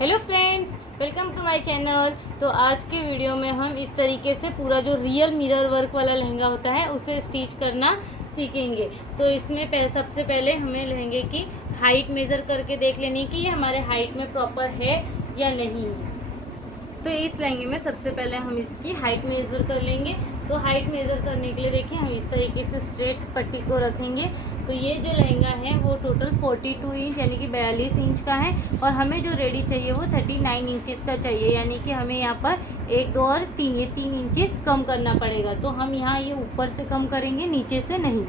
Hello friends, welcome to my channel. तो आज के वीडियो में हम इस तरीके से पूरा जो रियल मिरर वर्क वाला लहंगा होता है उसे स्टिच करना सीखेंगे। तो इसमें सबसे पहले हमें लहंगे की हाइट मेज़र करके देख लेनी कि ये हमारे हाइट में प्रॉपर है या नहीं है। तो इस लहंगे में सबसे पहले हम इसकी हाइट मेज़र कर लेंगे। तो हाइट मेज़र करने के लिए देखिए हम इस तरीके से स्ट्रेट पट्टी को रखेंगे। तो ये जो लहंगा है वो टोटल 42 इंच यानी कि 42 इंच का है और हमें जो रेडी चाहिए वो 39 इंचज़ का चाहिए, यानी कि हमें यहाँ पर 1, 2 और 3 ये 3 इंचज़ कम करना पड़ेगा। तो हम यहाँ ये ऊपर से कम करेंगे, नीचे से नहीं।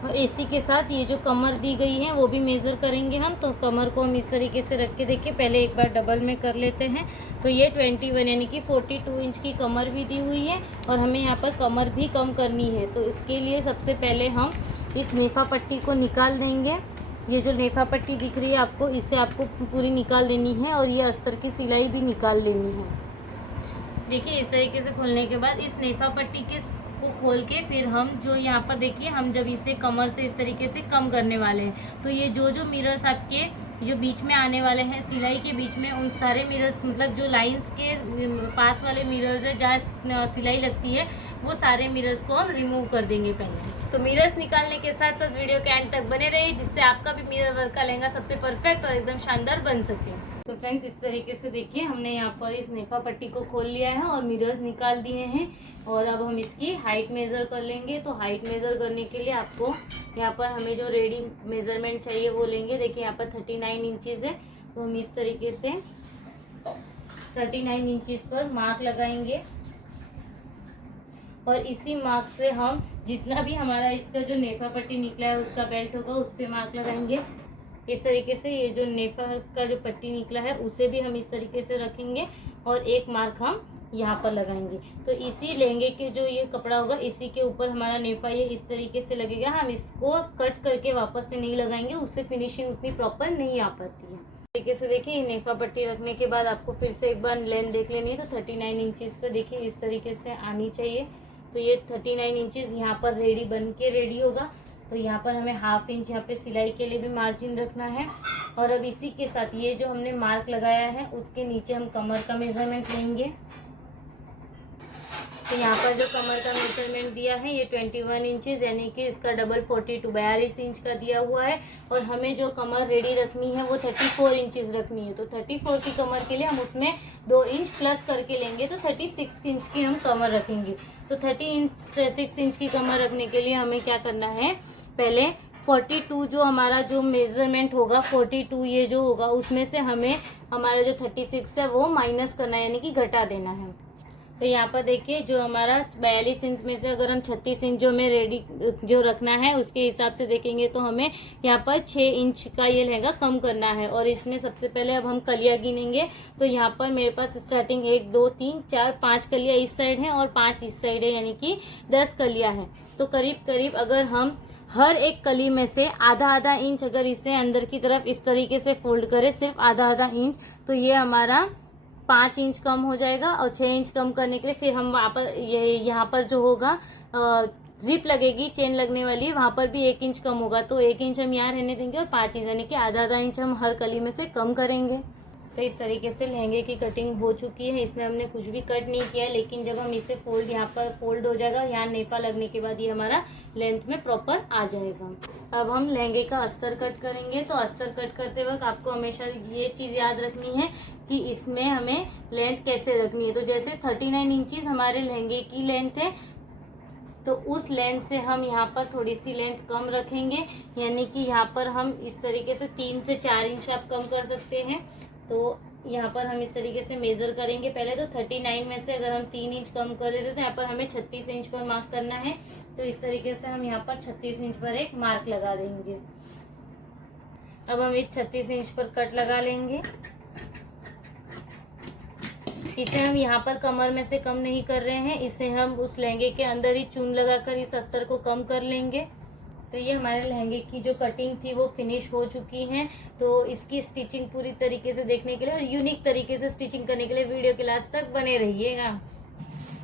और इसी के साथ ये जो कमर दी गई है वो भी मेज़र करेंगे हम। तो कमर को हम इस तरीके से रख के देखिए, पहले एक बार डबल में कर लेते हैं। तो ये 21 यानी कि 42 इंच की कमर भी दी हुई है और हमें यहाँ पर कमर भी कम करनी है। तो इसके लिए सबसे पहले हम इस नेफा पट्टी को निकाल देंगे। ये जो नेफा पट्टी दिख रही है आपको, इसे आपको पूरी निकाल देनी है और ये अस्तर की सिलाई भी निकाल लेनी है। देखिए इस तरीके से खोलने के बाद इस नेफा पट्टी को खोल के फिर हम जो यहाँ पर देखिए हम जब इसे कमर से इस तरीके से कम करने वाले हैं, तो ये जो मिरर्स आपके जो बीच में आने वाले हैं सिलाई के बीच में, उन सारे मिरर्स मतलब जो लाइंस के पास वाले मिरर्स है जहाँ सिलाई लगती है, वो सारे मिरर्स को हम रिमूव कर देंगे पहले। तो मिरर्स निकालने के साथ साथ वीडियो के एंड तक बने रहिए, जिससे आपका भी मिरर वर्क का लहंगा सबसे परफेक्ट और एकदम शानदार बन सके। तो फ्रेंड्स इस तरीके से देखिए हमने यहाँ पर इस नेफा पट्टी को खोल लिया है और मिरर्स निकाल दिए हैं। और अब हम इसकी हाइट मेज़र कर लेंगे। तो हाइट मेज़र करने के लिए आपको यहाँ पर हमें जो रेडी मेज़रमेंट चाहिए वो लेंगे। देखिए यहाँ पर 39 इंचज़ है, तो हम इस तरीके से 39 इंचज़ पर मार्क लगाएंगे और इसी मार्क से हम जितना भी हमारा इसका जो नेफा पट्टी निकला है उसका बेल्ट होगा उस पर मार्क लगाएंगे। इस तरीके से ये जो नेफा का जो पट्टी निकला है उसे भी हम इस तरीके से रखेंगे और एक मार्क हम यहाँ पर लगाएंगे। तो इसी लहंगे के जो ये कपड़ा होगा इसी के ऊपर हमारा नेफा ये इस तरीके से लगेगा। हम इसको कट करके वापस से नहीं लगाएंगे, उससे फिनिशिंग उतनी प्रॉपर नहीं आ पाती है। तरीके से देखिए ये नेफा पट्टी रखने के बाद आपको फिर से एक बार लेंथ देख लेनी है। तो 39 इंचज़ पर देखिए इस तरीके से आनी चाहिए। तो ये 39 इंचज़ यहाँ पर रेडी होगा। तो यहाँ पर हमें हाफ इंच यहाँ पे सिलाई के लिए भी मार्जिन रखना है। और अब इसी के साथ ये जो हमने मार्क लगाया है उसके नीचे हम कमर का मेज़रमेंट लेंगे। तो यहाँ पर जो कमर का मेजरमेंट दिया है ये 21 इंचज़ यानी कि इसका डबल 42 इंच का दिया हुआ है। और हमें जो कमर रेडी रखनी है वो 34 इंचज़ रखनी है। तो 34 की कमर के लिए हम उसमें 2 इंच प्लस करके लेंगे, तो 36 इंच की हम कमर रखेंगे। तो 36 इंच की कमर रखने के लिए हमें क्या करना है, पहले 42 जो हमारा जो मेज़रमेंट होगा 42 ये जो होगा उसमें से हमें हमारा जो 36 है वो माइनस करना है, यानी कि घटा देना है। तो यहाँ पर देखिए जो हमारा 42 इंच में से अगर हम 36 इंच जो हमें रेडी जो रखना है उसके हिसाब से देखेंगे तो हमें यहाँ पर 6 इंच का ये लहंगा कम करना है। और इसमें सबसे पहले अब हम कलियाँ गिनेंगे। तो यहाँ पर मेरे पास स्टार्टिंग 1, 2, 3, 4, 5 कलियाँ इस साइड हैं और 5 इस साइड है, यानी कि 10 कलियाँ हैं। तो करीब करीब अगर हम हर एक कली में से आधा आधा इंच अगर इसे अंदर की तरफ इस तरीके से फोल्ड करें, सिर्फ आधा आधा इंच, तो ये हमारा 5 इंच कम हो जाएगा। और 6 इंच कम करने के लिए फिर हम वहाँ पर यहाँ पर जो होगा जिप लगेगी चेन लगने वाली, वहाँ पर भी 1 इंच कम होगा। तो 1 इंच हम यहाँ रहने देंगे और 5 इंच यानी कि आधा आधा इंच हम हर कली में से कम करेंगे। तो इस तरीके से लहंगे की कटिंग हो चुकी है। इसमें हमने कुछ भी कट नहीं किया, लेकिन जब हम इसे यहाँ पर फोल्ड हो जाएगा, यहाँ नेफा लगने के बाद ये हमारा लेंथ में प्रॉपर आ जाएगा। अब हम लहंगे का अस्तर कट करेंगे। तो अस्तर कट करते वक्त आपको हमेशा ये चीज़ याद रखनी है कि इसमें हमें लेंथ कैसे रखनी है। तो जैसे 39 इंचज़ हमारे लहंगे की लेंथ है, तो उस लेंथ से हम यहाँ पर थोड़ी सी लेंथ कम रखेंगे, यानी कि यहाँ पर हम इस तरीके से 3 से 4 इंच आप कम कर सकते हैं। तो यहाँ पर हम इस तरीके से मेज़र करेंगे। पहले तो 39 में से अगर हम 3 इंच कम कर देते तो यहाँ पर हमें 36 इंच पर मार्क करना है। तो इस तरीके से हम यहाँ पर 36 इंच पर एक मार्क लगा देंगे। अब हम इस 36 इंच पर कट लगा लेंगे। इसे हम यहाँ पर कमर में से कम नहीं कर रहे हैं, इसे हम उस लहंगे के अंदर ही चून लगाकर इस अस्तर को कम कर लेंगे। तो ये हमारे लहंगे की जो कटिंग थी वो फिनिश हो चुकी है। तो इसकी स्टिचिंग पूरी तरीके से देखने के लिए और यूनिक तरीके से स्टिचिंग करने के लिए वीडियो के लास्ट तक बने रहिएगा।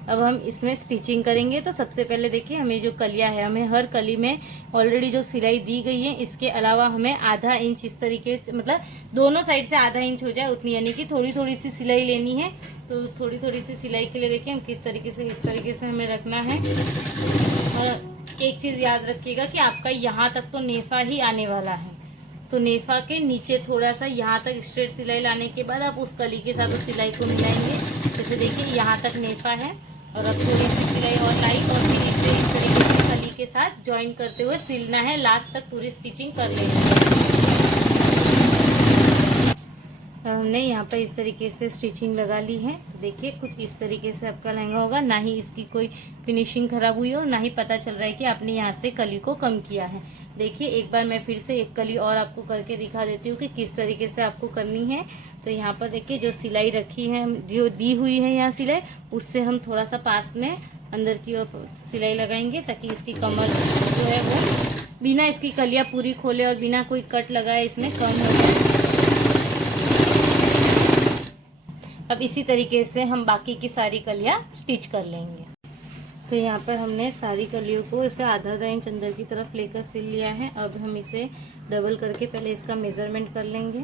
अब हम इसमें स्टिचिंग करेंगे। तो सबसे पहले देखिए हमें जो कलिया है, हमें हर कली में ऑलरेडी जो सिलाई दी गई है इसके अलावा हमें आधा इंच इस तरीके से, मतलब दोनों साइड से आधा इंच हो जाए उतनी, यानी कि थोड़ी थोड़ी सी सिलाई लेनी है। तो थोड़ी थोड़ी सी सिलाई के लिए देखिए हम किस तरीके से, इस तरीके से हमें रखना है। और एक चीज़ याद रखिएगा कि आपका यहाँ तक तो नेफा ही आने वाला है, तो नेफा के नीचे थोड़ा सा यहाँ तक स्ट्रेट सिलाई लाने के बाद आप उस कली के साथ उस सिलाई को मिलाएंगे। जैसे देखिए यहाँ तक नेफा है और अब थोड़ी सी सिलाई और लाई और फिर इसे इस तरीके से कली के साथ ज्वाइन करते हुए सिलना है, लास्ट तक पूरी स्टिचिंग कर लेनी है। हमने यहाँ पर इस तरीके से स्टिचिंग लगा ली है। तो देखिए कुछ इस तरीके से आपका लहंगा होगा, ना ही इसकी कोई फिनिशिंग खराब हुई हो, ना ही पता चल रहा है कि आपने यहाँ से कली को कम किया है। देखिए एक बार मैं फिर से एक कली और आपको करके दिखा देती हूँ कि किस तरीके से आपको करनी है। तो यहाँ पर देखिए जो सिलाई रखी है, जो दी हुई है यहाँ सिलाई, उससे हम थोड़ा सा पास में अंदर की ओर सिलाई लगाएंगे ताकि इसकी कमर जो है वो बिना इसकी कलियाँ पूरी खोले और बिना कोई कट लगाए इसमें कम हो जाए। अब इसी तरीके से हम बाकी की सारी कलियां स्टिच कर लेंगे। तो यहाँ पर हमने सारी कलियों को इसे आधा आधा इंच अंदर की तरफ लेकर सिल लिया है। अब हम इसे डबल करके पहले इसका मेज़रमेंट कर लेंगे।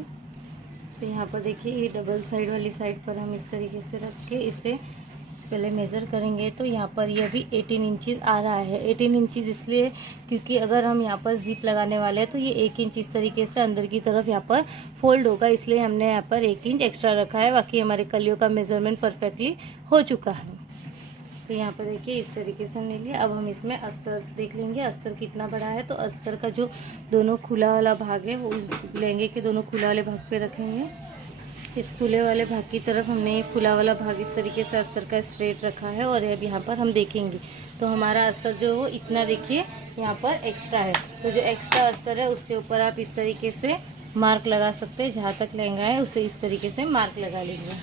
तो यहाँ पर देखिए ये डबल साइड वाली साइड पर हम इस तरीके से रख के इसे पहले मेज़र करेंगे। तो यहाँ पर ये अभी 18 इंचज़ आ रहा है। 18 इंचज़ इसलिए क्योंकि अगर हम यहाँ पर जिप लगाने वाले हैं तो ये 1 इंच इस तरीके से अंदर की तरफ यहाँ पर फोल्ड होगा, इसलिए हमने यहाँ पर 1 इंच एक्स्ट्रा रखा है। बाकी हमारे कलियों का मेज़रमेंट परफेक्टली हो चुका है। तो यहाँ पर देखिए इस तरीके से हमने लिया। अब हम इसमें अस्तर देख लेंगे, अस्तर कितना बड़ा है। तो अस्तर का जो दोनों खुला वाला भाग है वो लहंगे के दोनों खुला वाले भाग पे रखेंगे। इस खुले वाले भाग की तरफ हमने ये खुला वाला भाग इस तरीके से अस्तर का स्ट्रेट रखा है। और अब यहाँ पर हम देखेंगे तो हमारा अस्तर जो वो इतना देखिए यहाँ पर एक्स्ट्रा है। तो जो एक्स्ट्रा अस्तर है उसके ऊपर आप इस तरीके से मार्क लगा सकते हैं। जहाँ तक लहंगा है उसे इस तरीके से मार्क लगा लीजिए।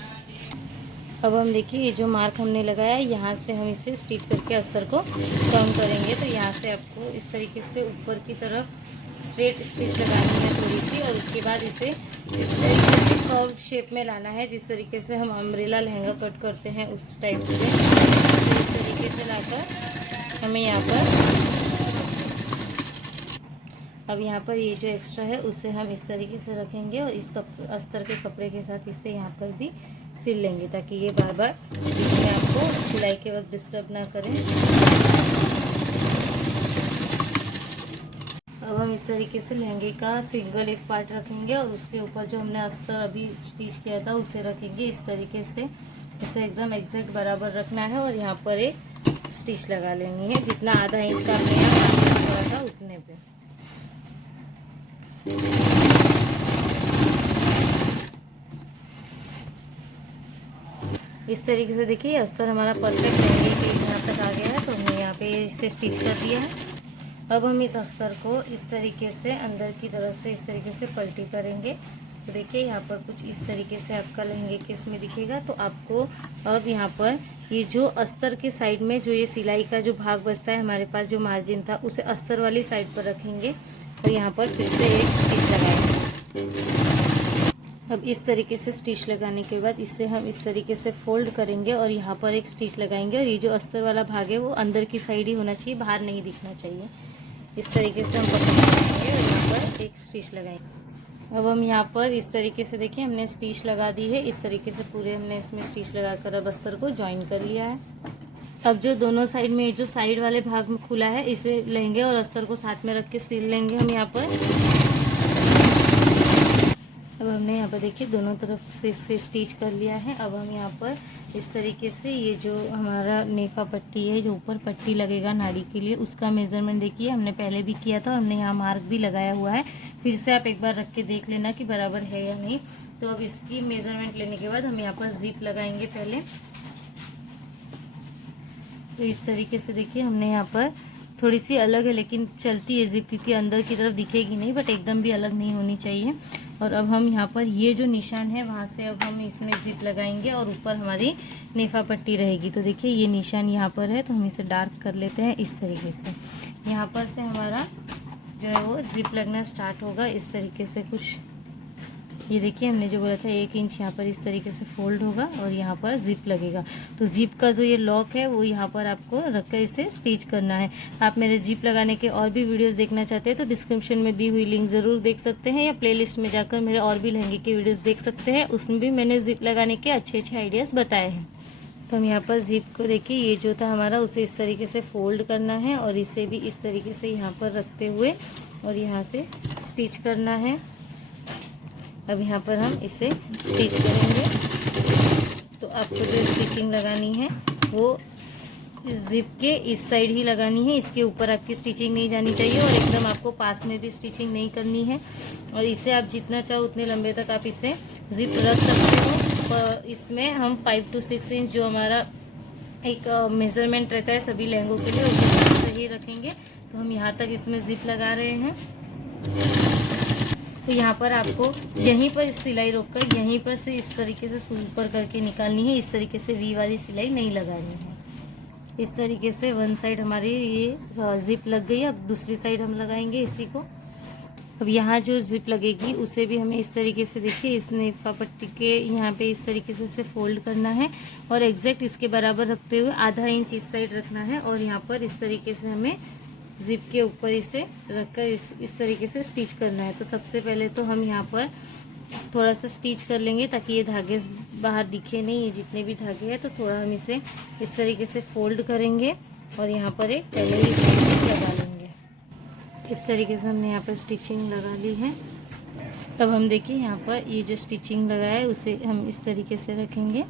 अब हम देखिए ये जो मार्क हमने लगाया है यहाँ से हम इसे स्टिच करके अस्तर को कम करेंगे। तो यहाँ से आपको इस तरीके से ऊपर की तरफ स्ट्रेट स्टिच लगानी है थोड़ी सी, और उसके बाद इसे इस तरीके से कर्व शेप में लाना है, जिस तरीके से हम अम्ब्रेला लहंगा कट करते हैं उस टाइप से। तो इस तरीके से लाकर हमें यहाँ पर, अब यहाँ पर ये जो एक्स्ट्रा है उसे हम इस तरीके से रखेंगे और इस अस्तर के कपड़े के साथ इसे यहाँ पर भी सिल लेंगे ताकि ये बार बार इसमें आपको सिलाई के वक्त डिस्टर्ब ना करें। अब हम इस तरीके से लहंगे का सिंगल एक पार्ट रखेंगे और उसके ऊपर जो हमने अस्तर अभी स्टिच किया था उसे रखेंगे। इस तरीके से इसे एकदम एग्जैक्ट बराबर रखना है और यहाँ पर एक स्टिच लगा लेनी है, जितना आधा इंच का हमने यहाँ थोड़ा था उतने पे। इस तरीके से देखिए अस्तर हमारा परफेक्ट लहंगे के यहाँ तक आ गया है। तो हमने यहाँ पे इसे स्टिच कर दिया है। अब हम इस अस्तर को इस तरीके से अंदर की तरफ से इस तरीके से पलटी करेंगे। तो देखिए यहाँ पर कुछ इस तरीके से आपका लहंगे के इसमें दिखेगा। तो आपको अब यहाँ पर ये जो अस्तर के साइड में जो ये सिलाई का जो भाग बचता है हमारे पास, जो मार्जिन था, उसे अस्तर वाली साइड पर रखेंगे और यहाँ पर फिर से एक स्टिच लगाएंगे। अब इस तरीके से स्टिच लगाने के बाद इसे हम इस तरीके से फोल्ड करेंगे और यहाँ पर एक स्टिच लगाएंगे। और ये जो अस्तर वाला भाग है वो अंदर की साइड ही होना चाहिए, बाहर नहीं दिखना चाहिए। इस तरीके से हम पकड़ेंगे और यहाँ पर एक स्टिच लगाएंगे। अब हम यहाँ पर इस तरीके से देखिए हमने स्टिच लगा दी है। इस तरीके से पूरे हमने इसमें स्टिच लगाकर अब अस्तर को ज्वाइन कर लिया है। अब जो दोनों साइड में जो साइड वाले भाग में खुला है इसे लेंगे और अस्तर को साथ में रख के सिल लेंगे हम यहाँ पर। अब हमने यहाँ पर देखिए दोनों तरफ से इसे स्टिच कर लिया है। अब हम यहाँ पर इस तरीके से ये जो हमारा नेफा पट्टी है, जो ऊपर पट्टी लगेगा नाड़ी के लिए, उसका मेज़रमेंट देखिए हमने पहले भी किया था, हमने यहाँ मार्क भी लगाया हुआ है। फिर से आप एक बार रख के देख लेना कि बराबर है या नहीं। तो अब इसकी मेज़रमेंट लेने के बाद हम यहाँ पर जिप लगाएंगे पहले। तो इस तरीके से देखिए हमने यहाँ पर थोड़ी सी अलग है लेकिन चलती है जिप, क्योंकि अंदर की तरफ दिखेगी नहीं, बट एकदम भी अलग नहीं होनी चाहिए। और अब हम यहाँ पर ये जो निशान है वहाँ से अब हम इसमें जिप लगाएंगे और ऊपर हमारी नेफा पट्टी रहेगी। तो देखिए ये निशान यहाँ पर है, तो हम इसे डार्क कर लेते हैं इस तरीके से। यहाँ पर से हमारा जो है वो जिप लगना स्टार्ट होगा इस तरीके से कुछ ये देखिए हमने जो बोला था 1 इंच यहाँ पर इस तरीके से फोल्ड होगा और यहाँ पर जिप लगेगा। तो जिप का जो ये लॉक है वो यहाँ पर आपको रखकर इसे स्टिच करना है। आप मेरे जिप लगाने के और भी वीडियोस देखना चाहते हैं तो डिस्क्रिप्शन में दी हुई लिंक ज़रूर देख सकते हैं, या प्लेलिस्ट में जाकर मेरे और भी लहंगे के वीडियोज़ देख सकते हैं, उसमें भी मैंने जिप लगाने के अच्छे आइडियाज़ बताए हैं। तो हम यहाँ पर जिप को देखिए, ये जो था हमारा उसे इस तरीके से फोल्ड करना है और इसे भी इस तरीके से यहाँ पर रखते हुए और यहाँ से स्टिच करना है। अब यहाँ पर हम इसे स्टिच करेंगे। तो आपको जो स्टिचिंग लगानी है वो जिप के इस साइड ही लगानी है, इसके ऊपर आपकी स्टिचिंग नहीं जानी चाहिए और एकदम आपको पास में भी स्टिचिंग नहीं करनी है। और इसे आप जितना चाहो उतने लंबे तक आप इसे जिप रख सकते हो। और इसमें हम 5 to 6 इंच जो हमारा एक मेज़रमेंट रहता है सभी लहंगों के लिए उसी ही रखेंगे। तो हम यहाँ तक इसमें जिप लगा रहे हैं। तो यहाँ पर आपको यहीं पर सिलाई रोककर यहीं पर से इस तरीके से ऊपर करके निकालनी है। इस तरीके से वी वाली सिलाई नहीं लगानी है। इस तरीके से वन साइड हमारी ये जिप लग गई। अब दूसरी साइड हम लगाएंगे इसी को। अब यहाँ जो जिप लगेगी उसे भी हमें इस तरीके से देखिए इस नेफा पट्टी के यहाँ पे इस तरीके से इसे फोल्ड करना है और एग्जैक्ट इसके बराबर रखते हुए आधा इंच इस साइड रखना है और यहाँ पर इस तरीके से हमें जिप के ऊपर इसे रखकर इस तरीके से स्टिच करना है। तो सबसे पहले तो हम यहाँ पर थोड़ा सा स्टिच कर लेंगे ताकि ये धागे बाहर दिखे नहीं, ये जितने भी धागे हैं। तो थोड़ा हम इसे इस तरीके से फोल्ड करेंगे और यहाँ पर एक पहले ही स्टिचिंग लगा लेंगे। इस तरीके से हमने यहाँ पर स्टिचिंग लगा ली है। अब हम देखिए यहाँ पर ये जो स्टिचिंग लगाया है उसे हम इस तरीके से रखेंगे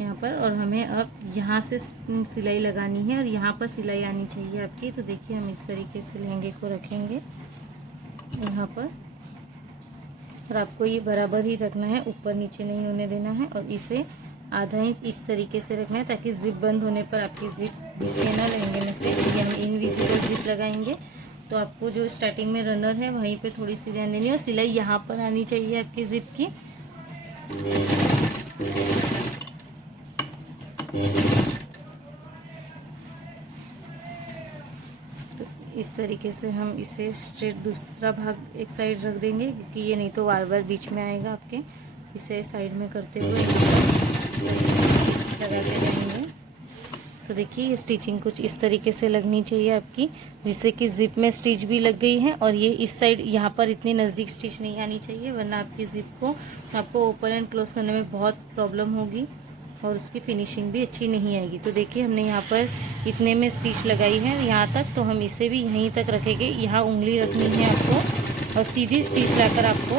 यहाँ पर और हमें अब यहाँ से सिलाई लगानी है और यहाँ पर सिलाई आनी चाहिए आपकी। तो देखिए हम इस तरीके से लहंगे को रखेंगे यहाँ पर और आपको ये बराबर ही रखना है, ऊपर नीचे नहीं होने देना है और इसे आधा इंच इस तरीके से रखना है ताकि जिप बंद होने पर आपकी जिप दिखे ना लहंगे में से। ये हम इनविजिबल जिप लगाएंगे। तो आपको जो स्टार्टिंग में रनर है वहीं पे थोड़ी सी ध्यान देनी है और सिलाई यहाँ पर आनी चाहिए आपकी जिप की। तो इस तरीके से हम इसे स्ट्रेट दूसरा भाग एक साइड रख देंगे क्योंकि ये नहीं तो बार बार बीच में आएगा आपके। इसे साइड में करते हुए लगाते जाएंगे। तो देखिए ये स्टिचिंग कुछ इस तरीके से लगनी चाहिए आपकी, जिससे कि जिप में स्टिच भी लग गई है और ये इस साइड यहाँ पर इतनी नज़दीक स्टिच नहीं आनी चाहिए, वरना आपकी जिप को आपको ओपन एंड क्लोज करने में बहुत प्रॉब्लम होगी और उसकी फिनिशिंग भी अच्छी नहीं आएगी। तो देखिए हमने यहाँ पर इतने में स्टिच लगाई है यहाँ तक, तो हम इसे भी यहीं तक रखेंगे। यहाँ उंगली रखनी है आपको और सीधी स्टिच लाकर आपको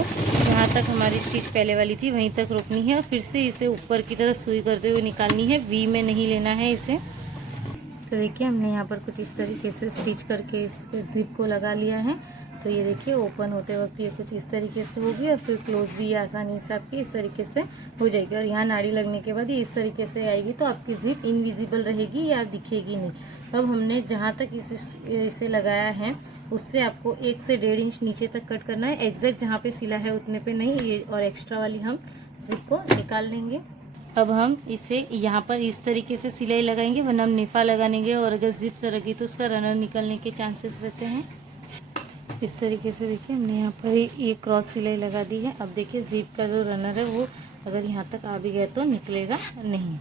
यहाँ तक हमारी स्टिच पहले वाली थी वहीं तक रोकनी है और फिर से इसे ऊपर की तरफ सुई करते हुए निकालनी है। वी में नहीं लेना है इसे। तो देखिए हमने यहाँ पर कुछ इस तरीके से स्टिच करके इस जिप को लगा लिया है। तो ये देखिए ओपन होते वक्त ये कुछ इस तरीके से होगी और फिर क्लोज भी आसानी से आपकी इस तरीके से हो जाएगी। और यहाँ नाड़ी लगने के बाद ये इस तरीके से आएगी तो आपकी जिप इनविजिबल रहेगी या दिखेगी नहीं। अब हमने जहाँ तक इसे लगाया है उससे आपको 1 से 1.5 इंच नीचे तक कट करना है। एग्जैक्ट जहाँ पे सिला है उतने पे नहीं, ये और एक्स्ट्रा वाली हम जिप को निकाल लेंगे। अब हम इसे यहाँ पर इस तरीके से सिलाई लगाएंगे, वरना हम निफा लगाएंगे और अगर जिप सरकी तो उसका रनर निकलने के चांसेस रहते हैं। इस तरीके से देखिए हमने यहाँ पर ये क्रॉस सिलाई लगा दी है। अब देखिए जिप का जो रनर है वो अगर यहाँ तक आ भी गया तो निकलेगा नहीं।